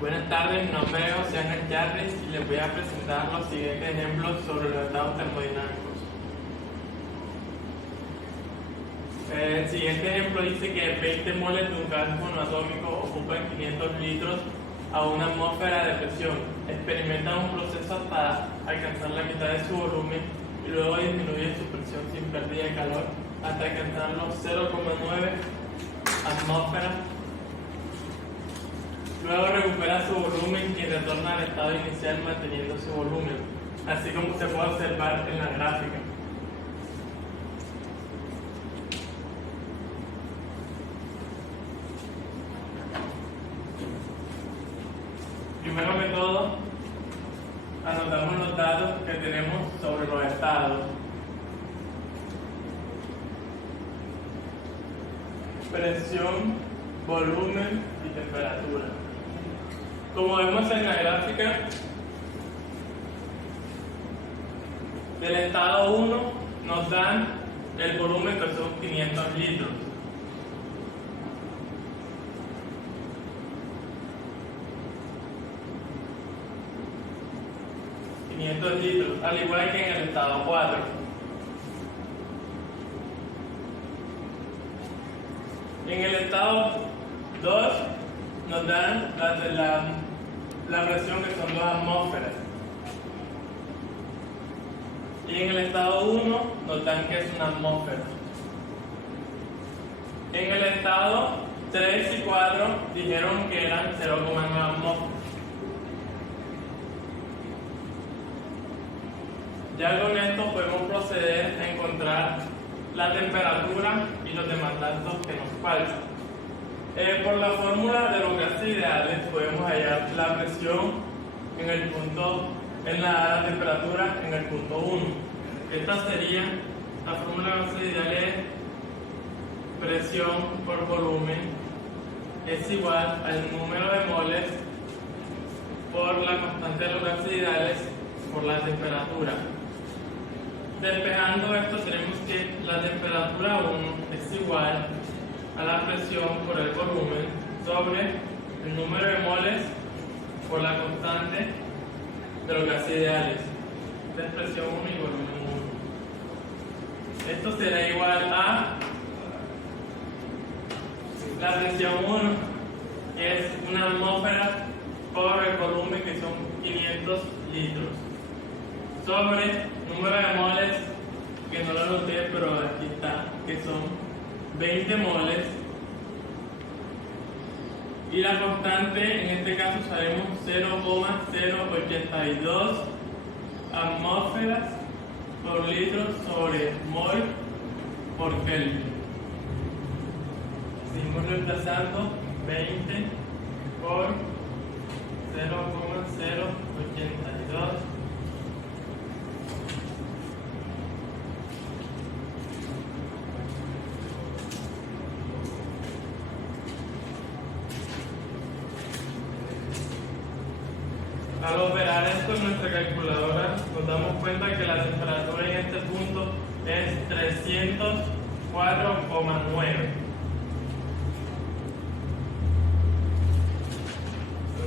Buenas tardes, mi nombre es José Ángel Yarris y les voy a presentar los siguientes ejemplos sobre los estados termodinámicos. El siguiente ejemplo dice que 20 moles de un gas monoatómico ocupan 500 litros a una atmósfera de presión. Experimentan un proceso hasta alcanzar la mitad de su volumen y luego disminuyen su presión sin pérdida de calor hasta alcanzar los 0,9 atmósferas. Luego recupera su volumen y retorna al estado inicial manteniendo su volumen, así como se puede observar en la gráfica. Primero que todo, anotamos los datos que tenemos sobre los estados. Presión, volumen y temperatura. Como vemos en la gráfica, del estado 1 nos dan el volumen que son 500 litros. Al igual que en el estado 4. En el estado 2 nos dan la presión que son 2 atmósferas. Y en el estado 1 nos dan que es una atmósfera. En el estado 3 y 4 dijeron que eran 0,9 atmósferas. Ya con esto podemos proceder a encontrar la temperatura y los demás datos que nos faltan. Por la fórmula de los gases ideales podemos hallar la presión en la temperatura en el punto 1. Esta sería la fórmula de los gases ideales: presión por volumen es igual al número de moles por la constante de los gases ideales por la temperatura. Despejando esto, tenemos que la temperatura 1 es igual a la presión por el volumen sobre el número de moles por la constante de los gases ideales. Esta es presión 1 y volumen 1. Esto será igual a la presión 1, que es una atmósfera por el volumen, que son 500 litros, sobre número de moles, que no lo anoté pero aquí está, que son 20 moles, y la constante en este caso usaremos 0,082 atmósferas por litro sobre mol por Kelvin. Seguimos reemplazando 20 por 0,082. Al operar esto en nuestra calculadora, nos damos cuenta que la temperatura en este punto es 304,9.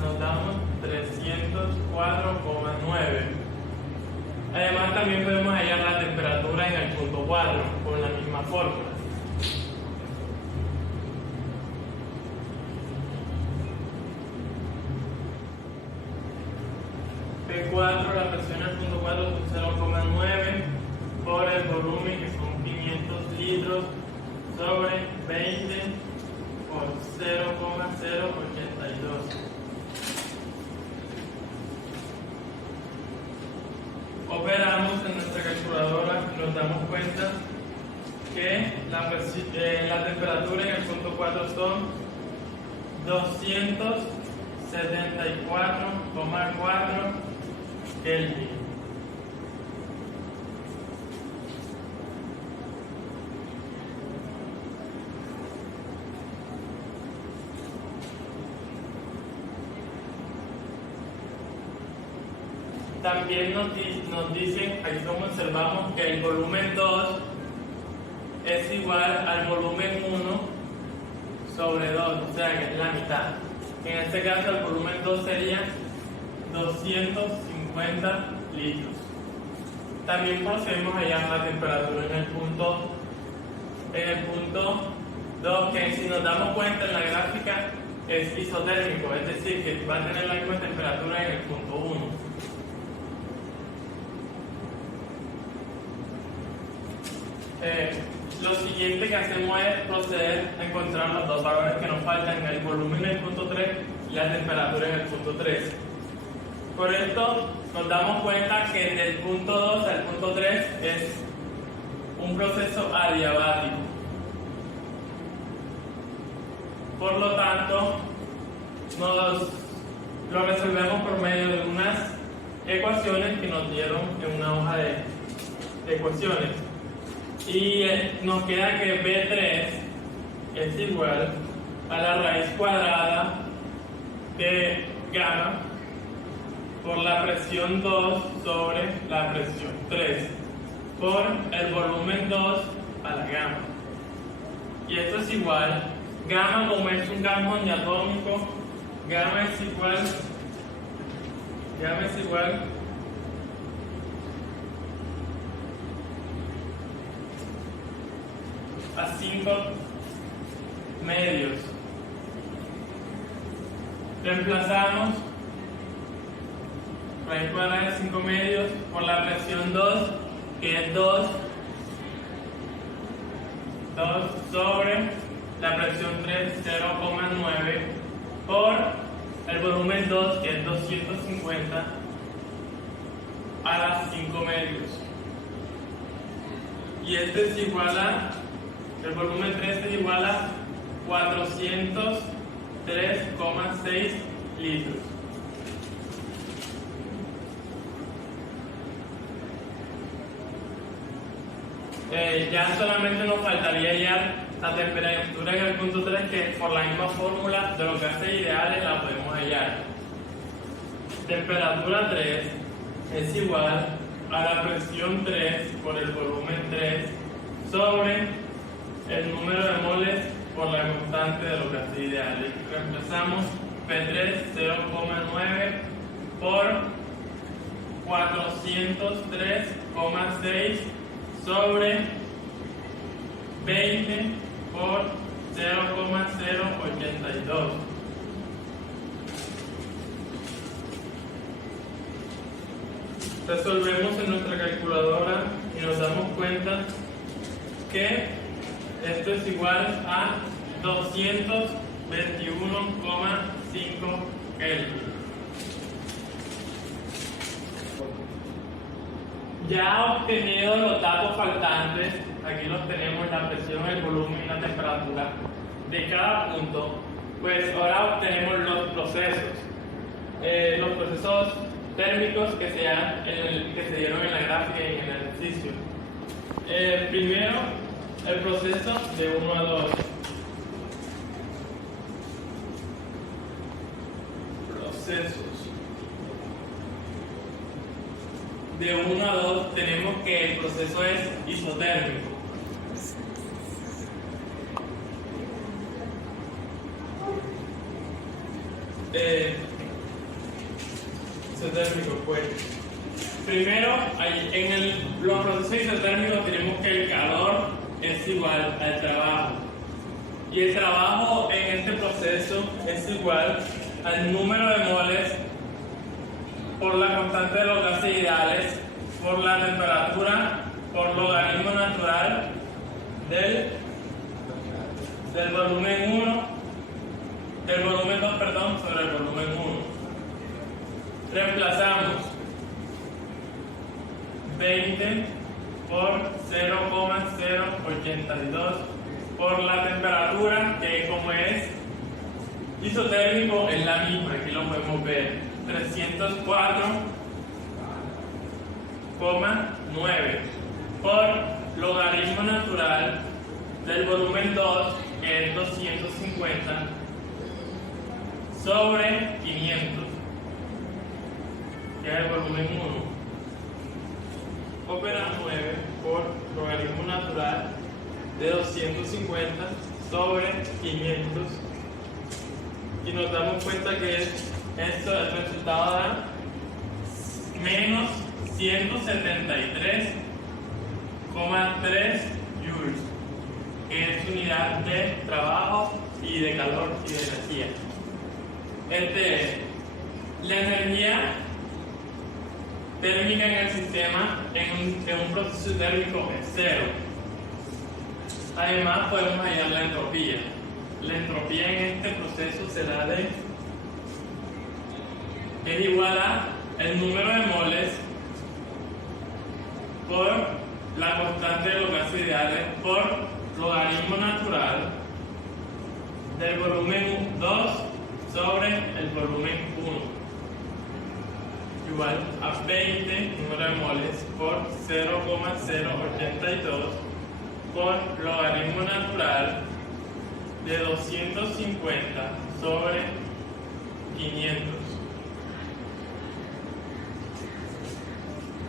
Nos damos 304,9. Además, también podemos hallar la temperatura en el punto 4 con la misma fórmula. P4, la presión en el punto 4 son 0,9 por el volumen, que son 500 litros, sobre 20 por 0,082. Operamos en nuestra calculadora y nos damos cuenta que la temperatura en el punto 4 son 274,4 Kelvin. También nos dicen, aquí como observamos, que el volumen 2 es igual al volumen 1 sobre 2, o sea que es la mitad. En este caso el volumen 2 sería 250 litros. También procedemos a hallar la temperatura en el punto 2, que si nos damos cuenta en la gráfica es isotérmico, es decir, que va a tener la misma temperatura en el punto 1. Lo siguiente que hacemos es proceder a encontrar los dos valores que nos faltan, el volumen en el punto 3 y la temperatura en el punto 3. Por esto nos damos cuenta que del punto 2 al punto 3 es un proceso adiabático. Por lo tanto, lo resolvemos por medio de unas ecuaciones que nos dieron en una hoja de ecuaciones. Y nos queda que B3 es igual a la raíz cuadrada de gamma por la presión 2 sobre la presión 3 por el volumen 2 a la gamma. Y esto es igual, gamma como es un gas atómico, gamma es igual a 5 medios. Reemplazamos raíz cuadrada de 5 medios por la presión 2, que es 2 sobre la presión 3, 0,9 por el volumen 2, que es 250 a las 5 medios. Y este es igual a, el volumen 3 es igual a 403,6 litros. Ya solamente nos faltaría hallar la temperatura en el punto 3, que por la misma fórmula de los gases ideales la podemos hallar. Temperatura 3 es igual a la presión 3 por el volumen 3 sobre el número de moles por la constante de los gases ideales. Reemplazamos P3 0,9 por 403,6 sobre 20 por 0,082. Resolvemos en nuestra calculadora y nos damos cuenta que esto es igual a 221,5 Kelvin. Ya obtenido los datos faltantes, aquí los tenemos, la presión, el volumen y la temperatura de cada punto, pues ahora obtenemos los procesos térmicos que se dieron en la gráfica y en el ejercicio. Primero, el proceso de 1 a 2. Procesos. De 1 a 2 tenemos que el proceso es isotérmico. Isotérmico, pues. Primero, en los procesos isotérmicos tenemos que el calor es igual al trabajo. Y el trabajo en este proceso es igual al número de moles por la constante de los gases ideales, por la temperatura, por logaritmo natural del volumen 1, del volumen 2, perdón, sobre el volumen 1. Reemplazamos 20 por 0,082 por la temperatura, que como es isotérmico es la misma, aquí lo podemos ver, 304,9 por logaritmo natural del volumen 2, que es 250 sobre 500, que es el volumen 1, opera 9 por logaritmo natural de 250 sobre 500, y nos damos cuenta que esto, el resultado da menos 173,3 joules, que es unidad de trabajo y de calor y de energía. La energía térmica en el sistema en un proceso térmico es cero. Además podemos hallar la entropía. La entropía en este proceso será es igual a el número de moles por la constante de los gases ideales por logaritmo natural del volumen 2 sobre el volumen 1, igual a 20 número de moles por 0,082 por logaritmo natural de 250 sobre 500.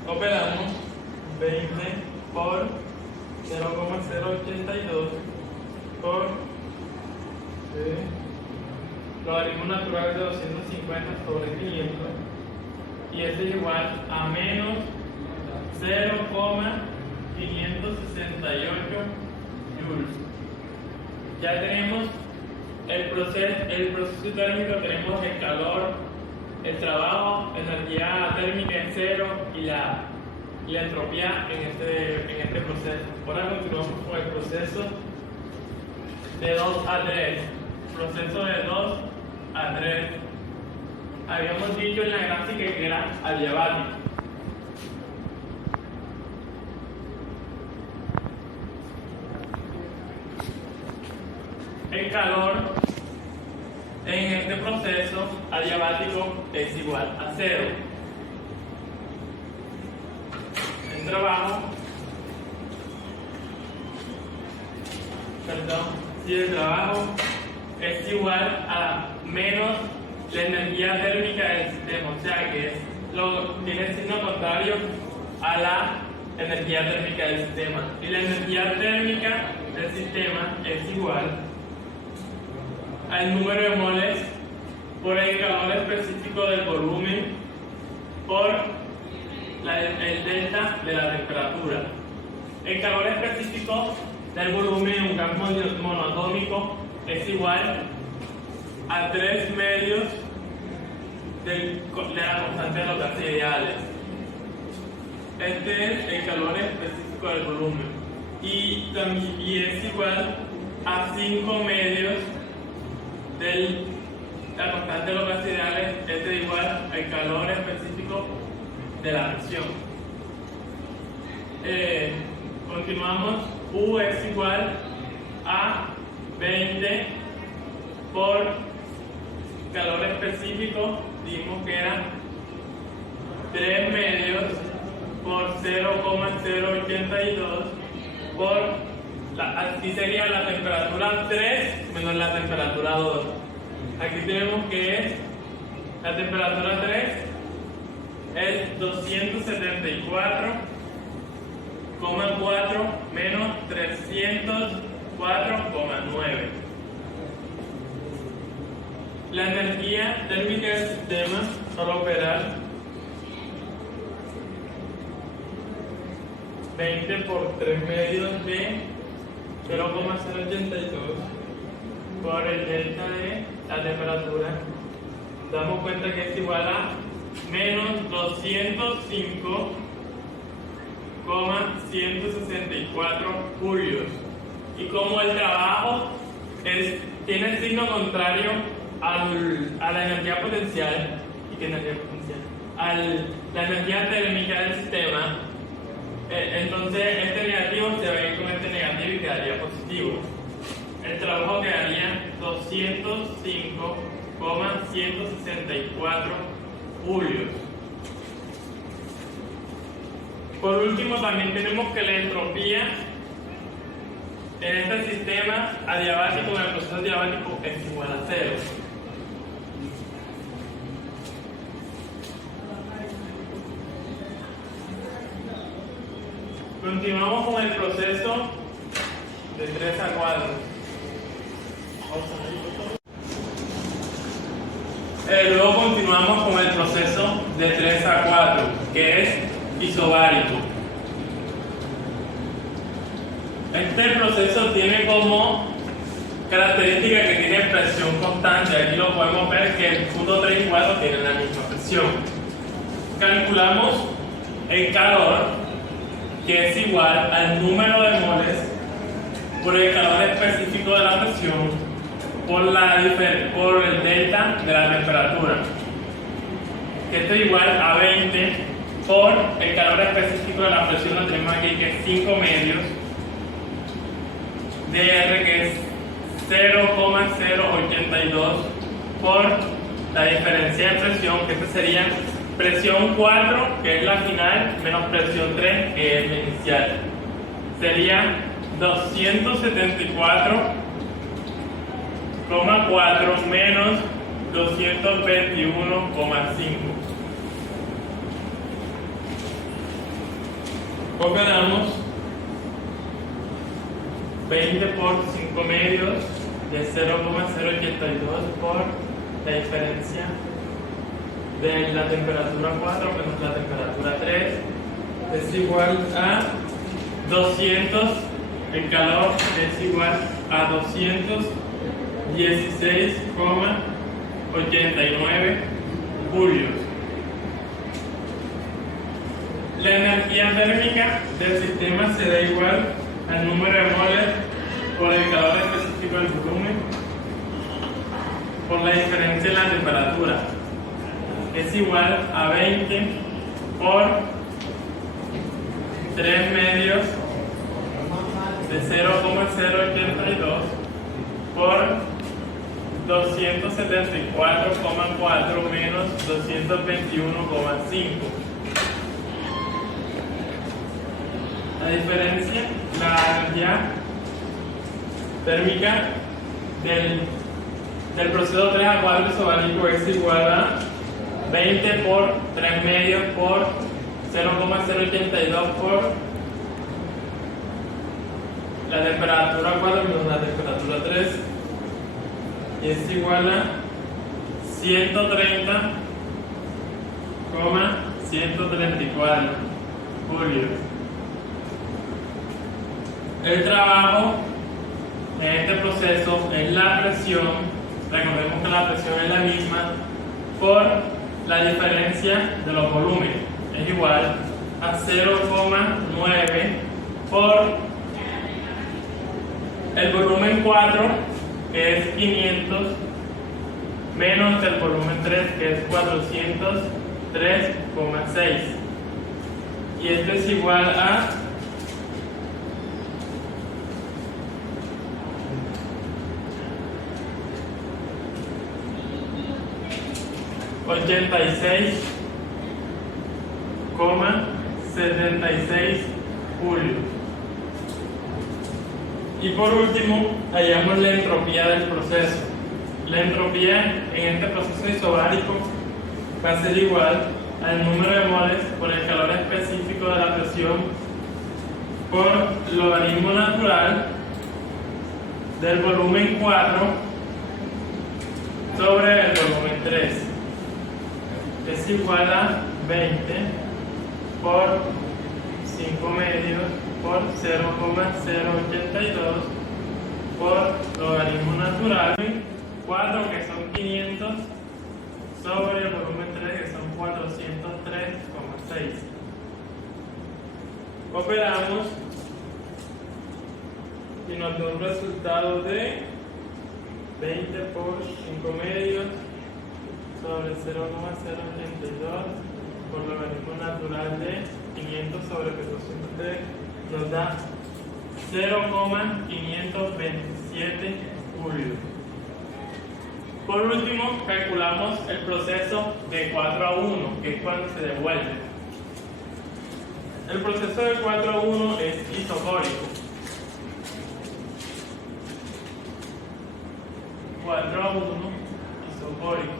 Operamos 20 por 0,082 por logaritmo natural de 250 sobre 500, y esto es igual a menos 0,568 joules. Ya tenemos el proceso térmico, tenemos el calor, el trabajo, energía térmica en cero y la entropía en este proceso. Ahora continuamos con el proceso de 2 a 3. Proceso de 2 a 3. Habíamos dicho en la gráfica que era adiabático. El calor en este proceso adiabático es igual a 0. El trabajo, si el trabajo es igual a menos la energía térmica del sistema, o sea que tiene el signo contrario a la energía térmica del sistema. Y la energía térmica del sistema es igual al número de moles por el calor específico del volumen por el delta de la temperatura. El calor específico del volumen en un campo monoatómico es igual a 3 medios de la constante de los gases ideales. Este es el calor específico del volumen y es igual a 5 medios de la constante de los gases ideales. Este es igual al calor específico de la reacción. Continuamos. U es igual a 20 por calor específico, dijimos que era 3 medios por 0,082 por aquí sería la temperatura 3 menos la temperatura 2. Aquí tenemos que es la temperatura 3 es 274,4 menos 304,9. La energía térmica del sistema para operar 20 por 3 medios de 0,082 por el delta de la temperatura. Damos cuenta que es igual a menos 205,164 julios. Y como el trabajo tiene el signo contrario a la energía potencial, ¿y qué energía potencial? La energía térmica del sistema, entonces este negativo se va a ir con este negativo y quedaría positivo. El trabajo quedaría 205,164 julios. Por último, también tenemos que la entropía en este sistema adiabático, en el proceso adiabático, es igual a 0. Continuamos con el proceso de 3 a 4. Luego continuamos con el proceso de 3 a 4, que es isobárico. Este proceso tiene como característica que tiene presión constante. Aquí lo podemos ver que el punto 3 y 4 tienen la misma presión. Calculamos el calor, que es igual al número de moles por el calor específico de la presión por el delta de la temperatura. Esto es igual a 20 por el calor específico de la presión, lo tenemos aquí que es 5 medios, dr que es 0,082 por la diferencia de presión, que esta sería presión 4, que es la final, menos presión 3, que es la inicial. Sería 274,4 menos 221,5. Operamos 20 por 5 medios de 0,082 por la diferencia de la temperatura 4 menos la temperatura 3 es igual a 200, el calor es igual a 216,89 julios. La energía térmica del sistema será igual al número de moles por el calor específico del volumen por la diferencia en la temperatura. Es igual a 20 por 3 medios de 0,082 por 274,4 menos 221,5. La diferencia, la energía térmica del proceso 3 a 4 isobárico es igual a 20 por 3 medios por 0,082 por la temperatura 4 menos la temperatura 3, y es igual a 130,134 julios. El trabajo en este proceso es la presión, recordemos que la presión es la misma, por la diferencia de los volúmenes, es igual a 0,9 por el volumen 4, que es 500, menos el volumen 3, que es 403,6, y esto es igual a 86,76 julios. Y por último, hallamos la entropía del proceso. La entropía en este proceso isobárico va a ser igual al número de moles por el calor específico de la presión por logaritmo natural del volumen 4 sobre el volumen 3. Es igual a 20 por 5 medios por 0,082 por logaritmo natural 4, que son 500, sobre el volumen 3, que son 403,6. Operamos y nos da un resultado de 20 por 5 medios sobre 0,082 por logaritmo natural de 500 sobre 403 nos da 0,527 julios. Por último, calculamos el proceso de 4 a 1, que es cuando se devuelve. El proceso de 4 a 1 es isocórico. 4 a 1, isocórico.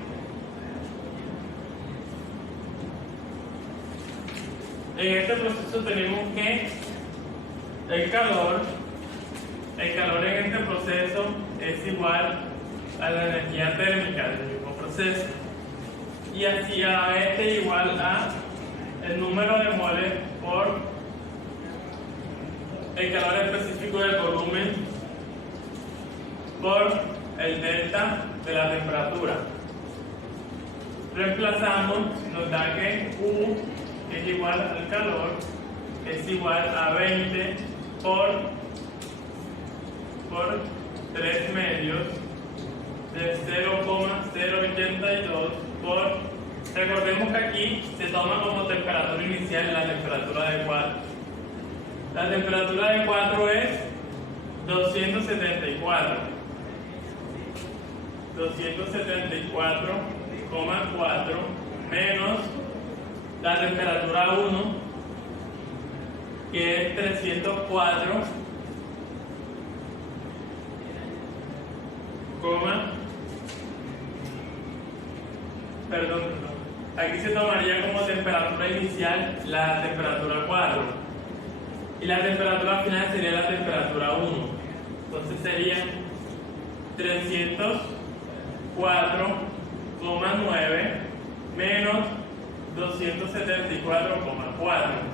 En este proceso tenemos que el calor en este proceso es igual a la energía térmica del mismo proceso. y así a este igual a el número de moles por el calor específico del volumen por el delta de la temperatura. Reemplazamos, nos da que U, que es igual al calor, es igual a 20 por 3 medios de 0,082 por, recordemos que aquí se toma como temperatura inicial la temperatura de 4. La temperatura de 4 es 274. 274,4 menos la temperatura 1, que es 304, aquí se tomaría como temperatura inicial la temperatura 4 y la temperatura final sería la temperatura 1. Entonces sería 304,9 menos 274,4.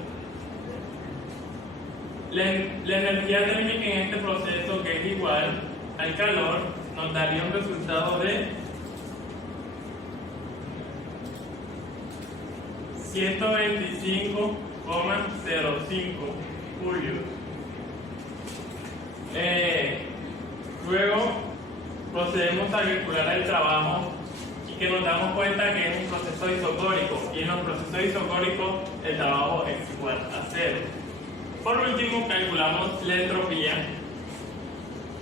La energía térmica en este proceso, que es igual al calor, nos daría un resultado de 125,05 julios. Luego procedemos a calcular el trabajo y que nos damos cuenta que es un proceso isocórico, y en los procesos isocóricos el trabajo es igual a 0. Por último, calculamos la entropía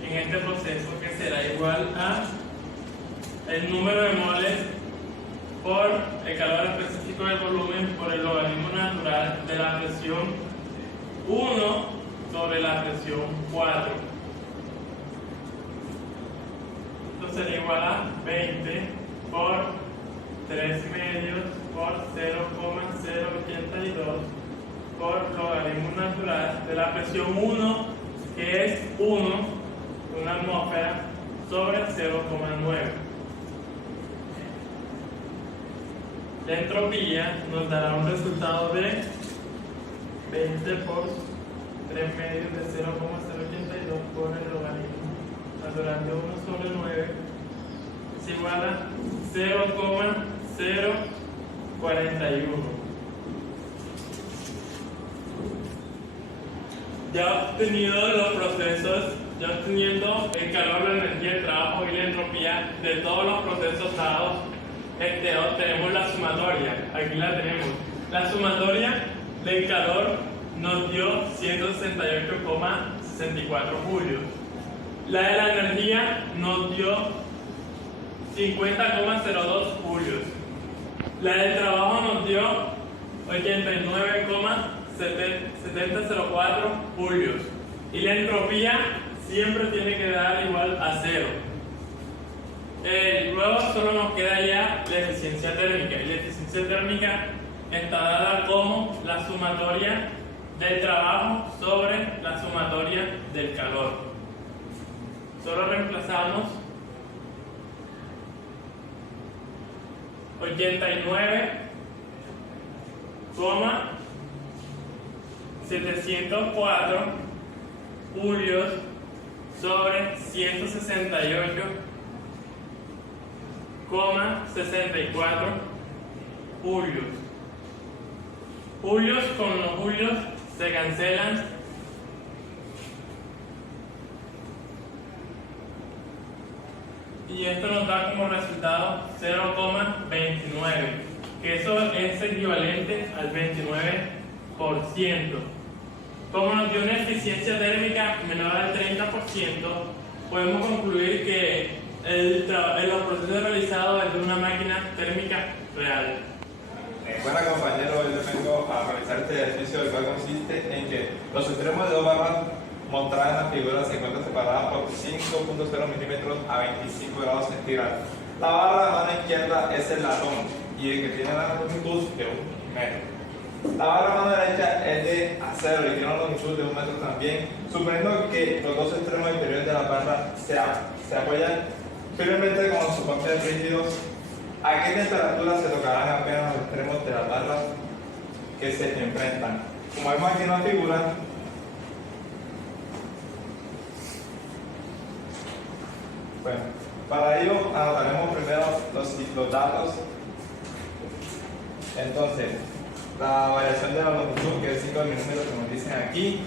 en este proceso, que será igual a el número de moles por el calor específico del volumen por el logaritmo natural de la presión 1 sobre la presión 4. Esto sería igual a 20 por 3 medios por 0,082 por logaritmo natural de la presión 1, que es 1, una atmósfera, sobre 0,9. La entropía nos dará un resultado de 20 por 3 medios de 0,082 por el logaritmo natural de 1 sobre 9 es igual a 0,041. Ya obteniendo los procesos, ya obteniendo el calor, la energía, el trabajo y la entropía de todos los procesos dados, obtenemos la sumatoria. Aquí la tenemos. La sumatoria del calor nos dio 168,64 julios. La de la energía nos dio 50,02 julios. La del trabajo nos dio 89,704 julios. Y la entropía siempre tiene que dar igual a 0. Luego solo nos queda ya la eficiencia térmica. Y la eficiencia térmica está dada como la sumatoria del trabajo sobre la sumatoria del calor. Solo reemplazamos 89,704 julios sobre 168,64 julios. Julios con los julios se cancelan. Y esto nos da como resultado 0,29, que eso es equivalente al 29%. Como nos dio una eficiencia térmica menor al 30%, podemos concluir que los procesos realizados desde una máquina térmica real. Bueno, compañeros, hoy les vengo a realizar este ejercicio, el cual consiste en que los extremos de dos barras mostradas en la figura se encuentran separadas por 5.0 milímetros a 25 grados centígrados. La barra de mano izquierda es el latón y el que tiene la longitud de 1 metro. La barra de mano derecha es de acero y tiene una longitud de 1 metro también. Suponiendo que los dos extremos inferiores de la barra se apoyan firmemente con los soportes rígidos ¿A qué temperatura se tocarán apenas los extremos de las barras que se enfrentan? Como vemos aquí en la figura, bueno, para ello anotaremos primero los datos. Entonces, la variación de la longitud, que es 5 milímetros, como dicen aquí,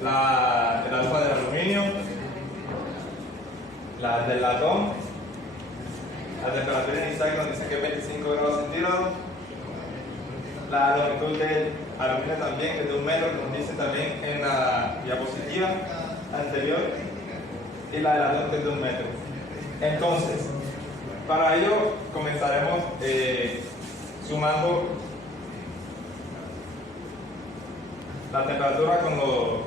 el alfa del aluminio, la del latón, la temperatura inicial que nos dicen que es 25 grados centígrados, la longitud del aluminio también, que es de 1 metro, que nos dicen también en la diapositiva anterior, y la del latón, que es de 1 metro. Entonces, para ello comenzaremos sumando la temperatura con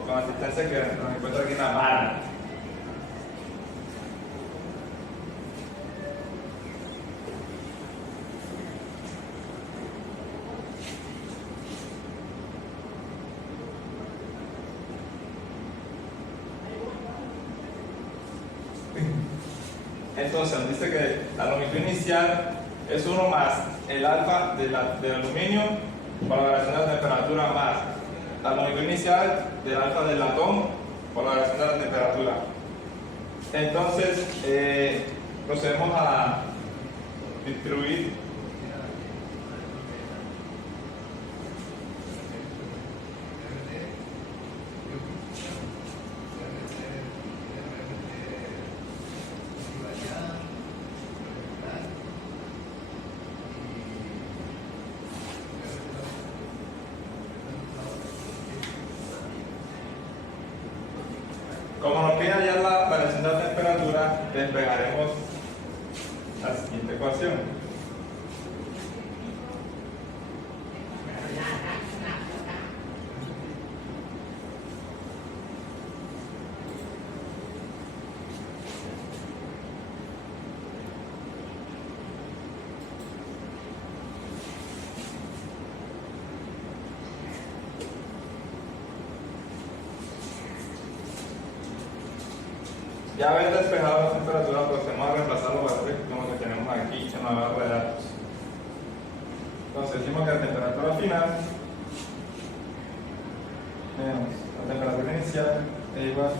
la asistencia que nos encuentra aquí en la barra. Entonces nos dice que la longitud inicial es 1 más el alfa del aluminio por la variación de la temperatura más la longitud inicial del alfa del latón por la variación de la temperatura. Entonces procedemos a distribuir como nos pide ya la variación de la temperatura, despegaremos la siguiente ecuación. Ya haber despejado la temperatura, procedemos a reemplazar los valores con lo que tenemos aquí en la barra de datos. Entonces decimos que la temperatura final menos la temperatura inicial es igual a 0,0.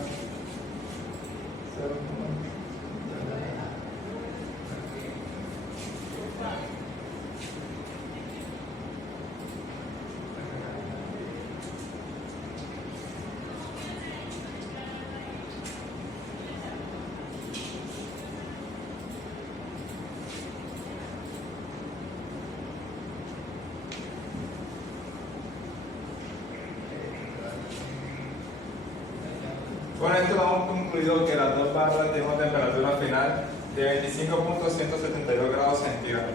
Con esto hemos concluido que las dos barras tienen una temperatura final de 25.172 grados centígrados.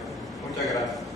Muchas gracias.